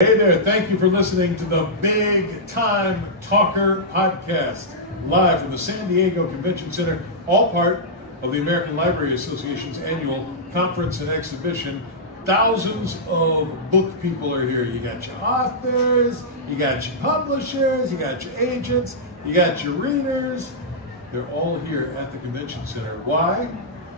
Hey there, thank you for listening to the Big Time Talker podcast, live from the San Diego Convention Center, all part of the American Library Association's annual conference and exhibition. Thousands of book people are here. You got your authors, you got your publishers, you got your agents, you got your readers. They're all here at the Convention Center. Why?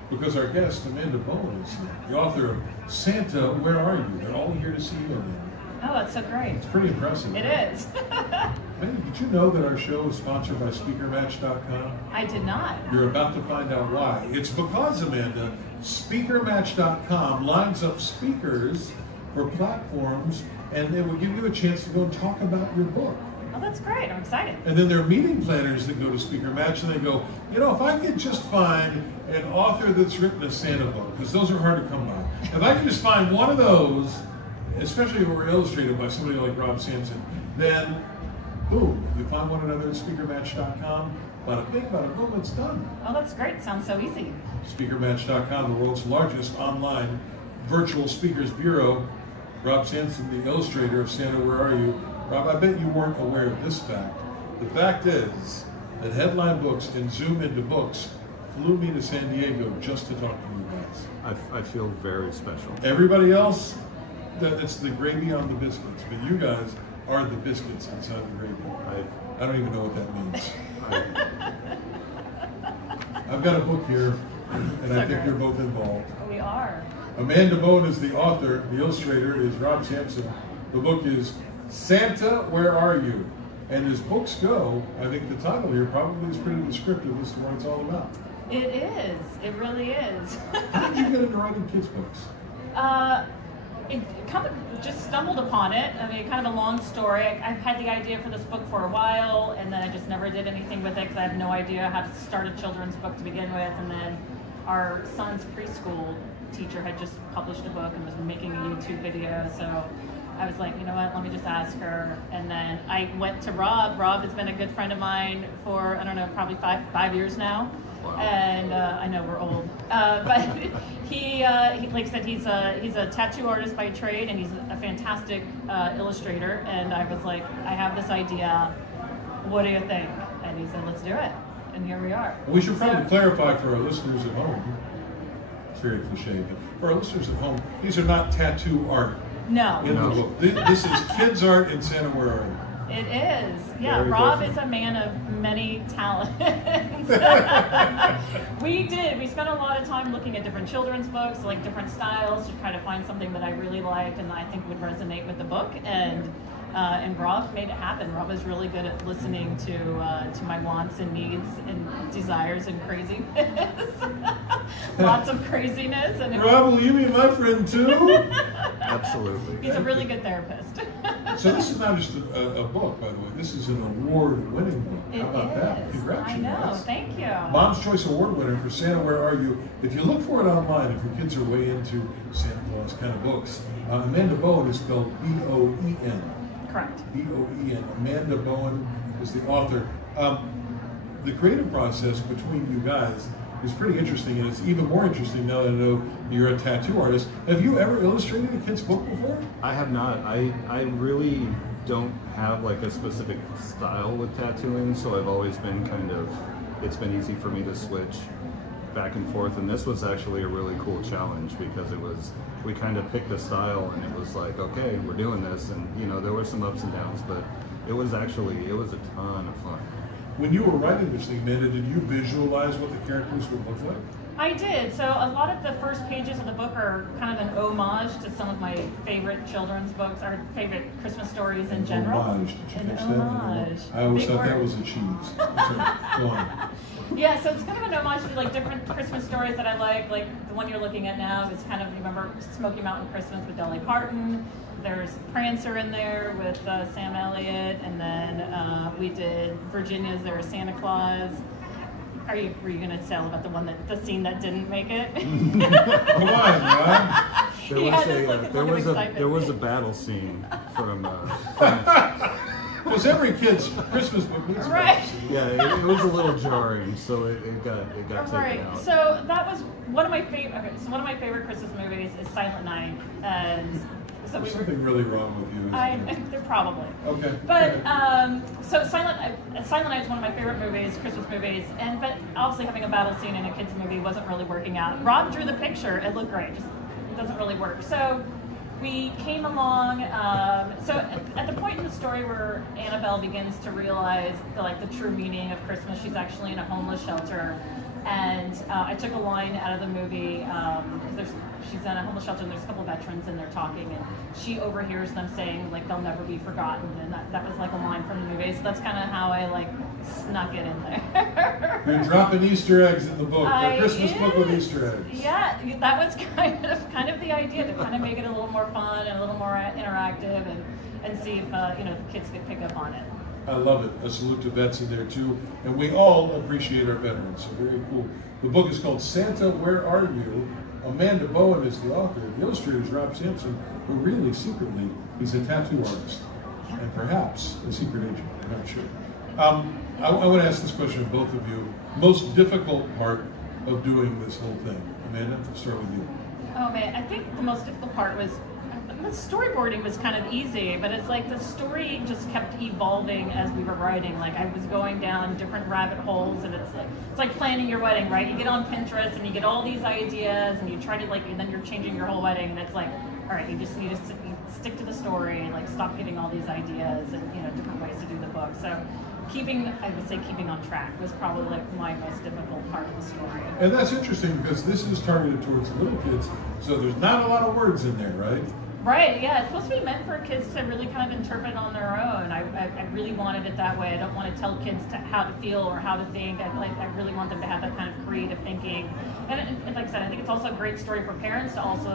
Because our guest, Amanda Boen, is here, the author of Santa, Where Are You? They're all here to see you, Amanda. Oh, that's so great. It's pretty impressive. It is. Amanda, did you know that our show is sponsored by SpeakerMatch.com? I did not. You're about to find out why. It's because, Amanda, SpeakerMatch.com lines up speakers for platforms, and it will give you a chance to go and talk about your book. Oh, that's great. I'm excited. And then there are meeting planners that go to Speaker Match and they go, you know, if I could just find an author that's written a Santa book, because those are hard to come by. If I could just find one of those, especially if we're illustrated by somebody like Rob Sampson, then boom, you find one another at SpeakerMatch.com, bada bing, bada boom, it's done. Oh, that's great. Sounds so easy. SpeakerMatch.com, the world's largest online virtual speakers bureau. Rob Sampson, the illustrator of Santa, Where Are You? Rob, I bet you weren't aware of this fact. The fact is that Headline Books and Zoom Into Books flew me to San Diego just to talk to you guys. I feel very special. Everybody else, it's the gravy on the biscuits, but you guys are the biscuits inside the gravy. I don't even know what that means. I've got a book here, and so I think you're both involved. We are. Amanda Boen is the author. The illustrator is Rob Sampson. The book is Santa, Where Are You? And as books go, I think the title here probably is pretty descriptive as to what it's all about. It is. It really is. How did you get into writing kids' books? It kind of just stumbled upon it. I mean, kind of a long story. I've had the idea for this book for a while, and then I just never did anything with it because I had no idea how to start a children's book to begin with. And then our son's preschool teacher had just published a book and was making a YouTube video, so I was like, you know what, let me just ask her. And then I went to Rob. Rob has been a good friend of mine for, I don't know, probably five years now. Wow. And I know we're old, but he like I said, he's a tattoo artist by trade, and he's a fantastic illustrator. And I was like, I have this idea. What do you think? And he said, let's do it. And here we are. We should probably clarify for our listeners at home. It's very cliche, but for our listeners at home, these are not tattoo art. No. In the book. This is kids' art in Santa, Where Are You? It is. Yeah, very Rob different. is a man of many talents. We spent a lot of time looking at different children's books, like different styles, to try to find something that I really liked and I think would resonate with the book. And Rob made it happen. Rob is really good at listening to my wants and needs and desires and craziness. Lots of craziness. And Rob, will you be my friend too? Absolutely. He's a really good therapist. So this is not just a book, by the way. This is an award-winning book. How about that? Congratulations. I know. Thank you. Mom's Choice Award winner for Santa, Where Are You? If you look for it online, if your kids are way into Santa Claus kind of books, Amanda Boen is spelled B-O-E-N. Correct. B-O-E-N. Amanda Boen is the author. The creative process between you guys is pretty interesting, and it's even more interesting now that I know you're a tattoo artist. Have you ever illustrated a kid's book before? I have not. I really don't have like a specific style with tattooing, so I've always been it's been easy for me to switch back and forth, and this was actually a really cool challenge because we kind of picked a style and it was like, okay, we're doing this, and you know, there were some ups and downs, but it was a ton of fun. When you were writing this thing, Amanda, did you visualize what the characters would look like? I did. So a lot of the first pages of the book are kind of an homage to some of my favorite children's books, or favorite Christmas stories in general. Homage. Did you An catch that? homage. I always Big thought that word. was a cheese. Sorry, go on. Yeah, so it's kind of an homage to like different Christmas stories that I like. Like the one you're looking at now is kind of, remember Smoky Mountain Christmas with Dolly Parton. There's Prancer in there with Sam Elliott, and then we did Virginia's There is Santa Claus. Were you going to tell about the scene that didn't make it? Come on, Rob. There was a battle scene from Because every kid's Christmas book needs a Right. yeah, it was a little jarring, so it got Right. taken out. So that was one of my favorite. Okay, so one of my favorite Christmas movies is Silent Night, and So There's something really wrong with you. There probably. Okay. But so Silent Night is one of my favorite movies, Christmas movies, but obviously having a battle scene in a kids movie wasn't really working out. Rob drew the picture; it looked great, just it doesn't really work. So we came along. So at the point in the story where Annabelle begins to realize the true meaning of Christmas, she's actually in a homeless shelter. And I took a line out of the movie because she's in a homeless shelter and there's a couple of veterans and they're talking and she overhears them saying they'll never be forgotten, and that was a line from the movie. So that's kind of how I snuck it in there. You're dropping Easter eggs in the book. A Christmas book with Easter eggs. Yeah, that was kind of the idea, to kind of make it a little more fun and a little more interactive and see if the kids could pick up on it. I love it. A salute to vets in there too. And we all appreciate our veterans. So very cool. The book is called Santa, Where Are You? Amanda Boen is the author. The illustrator is Rob Sampson, who really secretly is a tattoo artist. And perhaps a secret agent. I'm not sure. I want to ask this question of both of you. Most difficult part of doing this whole thing? Amanda, let's start with you. Oh man, I think the most difficult part was the storyboarding was kind of easy, but it's the story just kept evolving as we were writing. I was going down different rabbit holes, and it's like planning your wedding, right? You get on Pinterest and you get all these ideas, and you try to and then you're changing your whole wedding, and it's all right, you just need to stick to the story and stop getting all these ideas and different ways to do the book. So keeping on track was probably my most difficult part of the story. And that's interesting because this is targeted towards little kids, so there's not a lot of words in there, right? Right, yeah, it's supposed to be meant for kids to really kind of interpret on their own. I really wanted it that way. I don't want to tell kids how to feel or how to think. I really want them to have that kind of creative thinking. And like I said, I think it's also a great story for parents to also,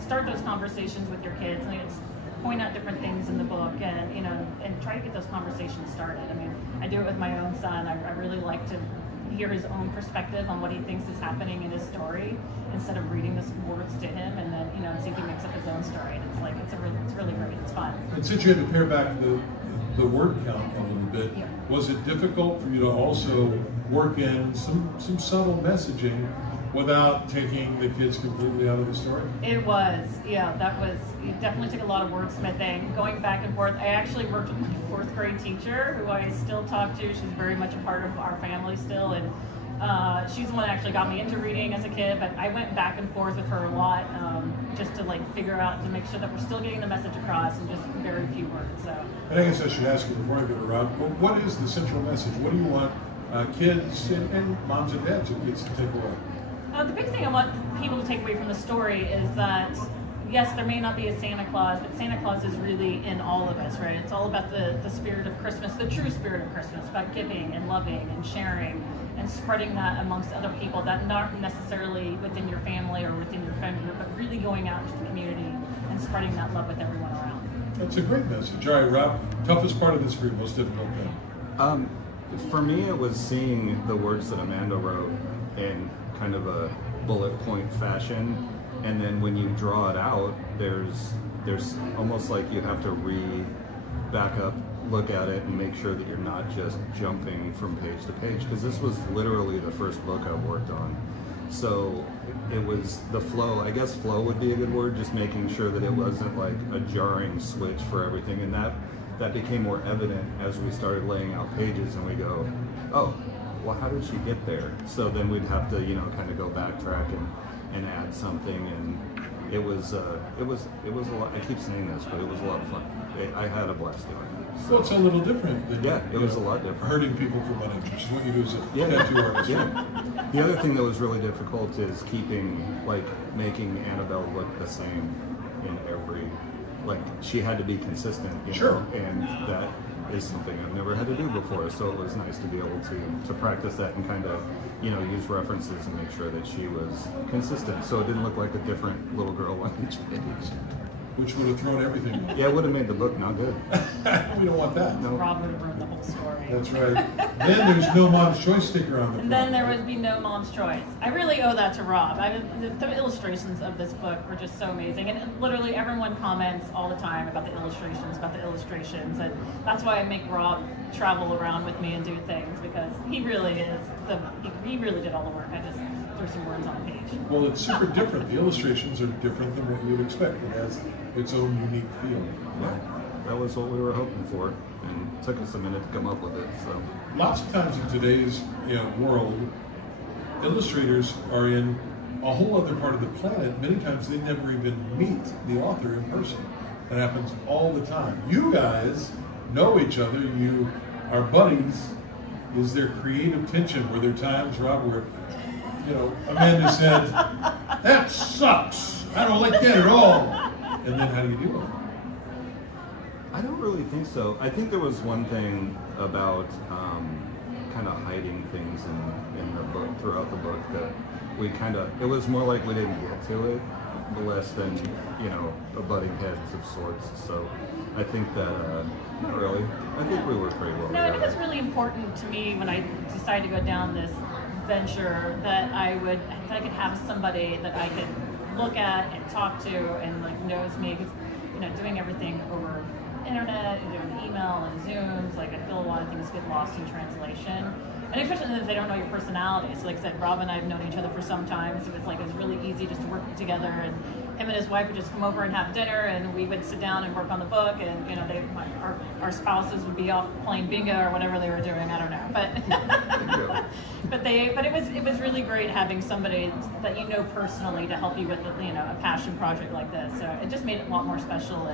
start those conversations with your kids. And point out different things in the book and, and try to get those conversations started. I mean, I do it with my own son. I really like to hear his own perspective on what he thinks is happening in his story instead of reading the words to him and then see if he makes up his own story. And it's really great. It's fun. And since you had to pare back the word count a little bit, yeah. Was it difficult for you to also work in some subtle messaging without taking the kids completely out of the story? It was, yeah. It definitely took a lot of wordsmithing, going back and forth. I actually worked with my 4th grade teacher, who I still talk to. She's very much a part of our family still, and she's the one that actually got me into reading as a kid. But I went back and forth with her a lot, just to figure out to make sure that we're still getting the message across in just very few words. So. And I guess I should ask you before I go to Rob, what is the central message? What do you want kids and moms and dads of kids to take away? The big thing I want people to take away from the story is that, yes, there may not be a Santa Claus, but Santa Claus is really in all of us, right? It's all about the spirit of Christmas, the true spirit of Christmas, about giving and loving and sharing and spreading that amongst other people, that not necessarily within your family or within your friend group, but really going out into the community and spreading that love with everyone around. That's a great message. All right, Rob, toughest part of this for you, most difficult thing? For me, it was seeing the words that Amanda wrote in kind of a bullet point fashion, and then when you draw it out, there's almost like you have to back up, look at it, and make sure that you're not just jumping from page to page, because this was literally the first book I've worked on. So it was the flow. I guess flow would be a good word, just making sure that it wasn't like a jarring switch for everything, and that became more evident as we started laying out pages, and we go, oh, well, how did she get there? So then we'd have to, kind of go backtrack and add something, and it was a lot. I keep saying this, but it was a lot of fun. I had a blast doing it. So it's a little different than it was a lot different. Hurting people for money, which is what you do as a tattoo artist. Yeah. The other thing that was really difficult is making Annabelle look the same in every. She had to be consistent, Sure. And that is something I've never had to do before, so it was nice to be able to practice that and kind of, use references and make sure that she was consistent, so it didn't look like a different little girl on each page. Which would have thrown everything off. Yeah, it would have made the book not good. We don't want that. No. Rob would have ruined the whole story. That's right. Then there's no Mom's Choice sticker on the front. And then there would be no Mom's Choice. I really owe that to Rob. The illustrations of this book were just so amazing. And literally everyone comments all the time about the illustrations. And that's why I make Rob travel around with me and do things, because he really is he really did all the work. I just through some words on a page. Well, it's super different. The illustrations are different than what you would expect. It has its own unique feel. Yeah, that was what we were hoping for, and it took us a minute to come up with it. So lots of times in today's world, illustrators are in a whole other part of the planet. Many times they never even meet the author in person. That happens all the time. You guys know each other. You are buddies. Is there creative tension? Were there times, Rob, where Amanda said, "That sucks. I don't like that at all," and then how do you deal with it? I don't really think so. I think there was one thing about kind of hiding things in the book, throughout the book, that it was more like we didn't get to it, but less than, a butting heads of sorts. So I think that, not really. I think we were pretty well. No, I think it's really important to me when I decide to go down this venture that I could have somebody that I could look at and talk to and like knows me, because doing everything over internet and doing email and Zooms, like I feel a lot of things get lost in translation. And especially if they don't know your personality. So like I said, Rob and I have known each other for some time, so it's really easy just to work together. And him and his wife would just come over and have dinner, and we would sit down and work on the book. And our spouses would be off playing bingo or whatever they were doing. I don't know, but it was really great having somebody that you know personally to help you with a passion project like this. So it just made it a lot more special.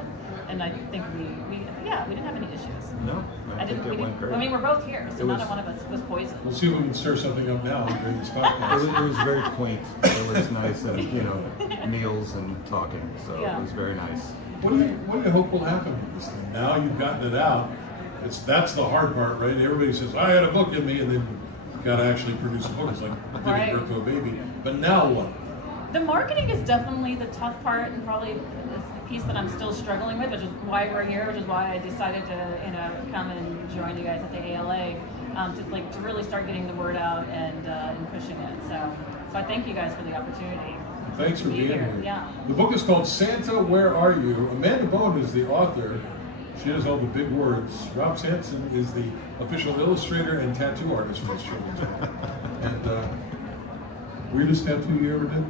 And I think we didn't have any issues. No, I think it went great. I mean, we're both here, so none one of us was poisoned. We'll see if we can stir something up now during this podcast. It was very quaint. It was nice, and meals and talking. So It was very nice. What do you hope will happen with this thing? Now you've gotten it out. That's the hard part, right? Everybody says, "I had a book in me," and then you got to actually produce a book. It's like giving birth to a baby. But now what? The marketing is definitely the tough part, and probably the piece that I'm still struggling with, which is why we're here, which is why I decided to come and join you guys at the ALA, to really start getting the word out and pushing it. So I thank you guys for the opportunity. Thanks for being here. Yeah. The book is called Santa, Where Are You? Amanda Boen is the author. She has all the big words. Rob Sampson is the official illustrator and tattoo artist for this children's book. And weirdest tattoo you ever did?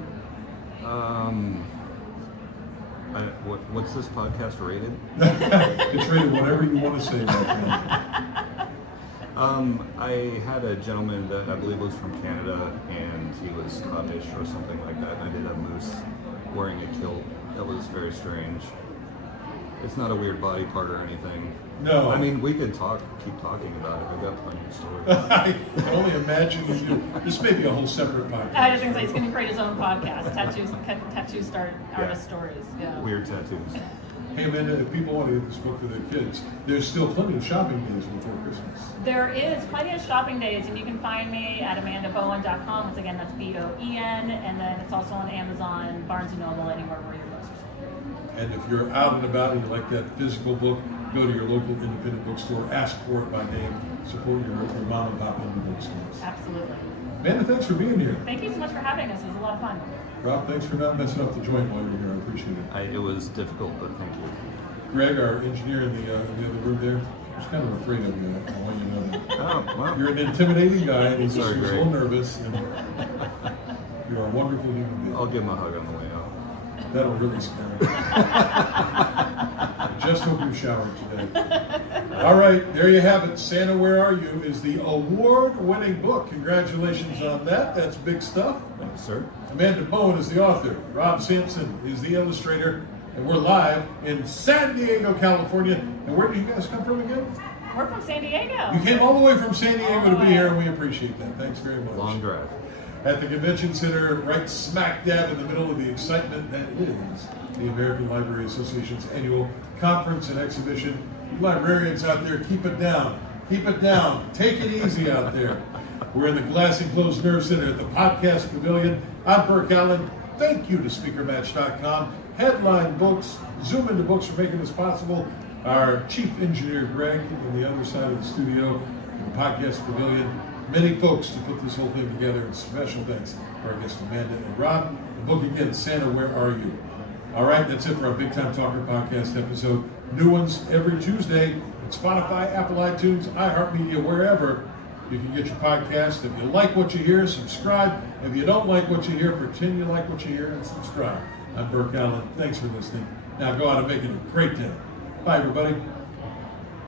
What's this podcast rated? It's rated whatever you want to say right now. I had a gentleman that I believe was from Canada, and he was Scottish or something like that. I did a moose wearing a kilt. That was very strange. It's not a weird body part or anything. No. I mean, we could keep talking about it. We've got plenty of stories. I can only imagine you do. This may be a whole separate podcast. I was going to say, he's going to create his own podcast, Tattoo Artist Stories. Yeah. Weird tattoos. Hey Amanda, if people want to get this book for their kids, there's still plenty of shopping days before Christmas. There is plenty of shopping days, and you can find me at amandaboen.com. Once again, that's B-O-E-N, and then it's also on Amazon, Barnes & Noble, anywhere where your books are sold. And if you're out and about and you like that physical book, go to your local independent bookstore, ask for it by name, support your mom and pop indie bookstores. Absolutely. Amanda, thanks for being here. Thank you so much for having us. It was a lot of fun. Rob, thanks for not messing up the joint while you were here. I appreciate it. It was difficult, but thank you. Greg, our engineer in the other room there, I was kind of afraid of you. I want you to know that. Oh, wow. You're an intimidating guy, and he's just a Sorry, little nervous. And you're a wonderful human being. I'll give him a hug on the way out. That'll really scare me. I just hope you showered today. All right, there you have it. Santa, Where Are You? Is the award-winning book. Congratulations on that. That's big stuff. Thank you, sir. Amanda Boen is the author. Rob Sampson is the illustrator. And we're live in San Diego, California. And where did you guys come from again? We're from San Diego. You came all the way from San Diego to be here, and we appreciate that. Thanks very much. Long drive. At the Convention Center, right smack dab in the middle of the excitement that is the American Library Association's annual conference and exhibition. You librarians out there, keep it down. Keep it down. Take it easy out there. We're in the Glass Enclosed Nerve Center at the Podcast Pavilion. I'm Burke Allen. Thank you to SpeakerMatch.com. Headline Books, Zoom Into Books for making this possible. Our chief engineer, Greg, on the other side of the studio, in the Podcast Pavilion. Many folks to put this whole thing together, and special thanks to our guests Amanda and Rob. The book again, Santa, Where Are You? All right, that's it for our Big Time Talker podcast episode. New ones every Tuesday at Spotify, Apple iTunes, iHeartMedia, wherever. you can get your podcast. If you like what you hear, subscribe. If you don't like what you hear, pretend you like what you hear and subscribe. I'm Burke Allen. Thanks for listening. Now go out and make it a great day. Bye, everybody.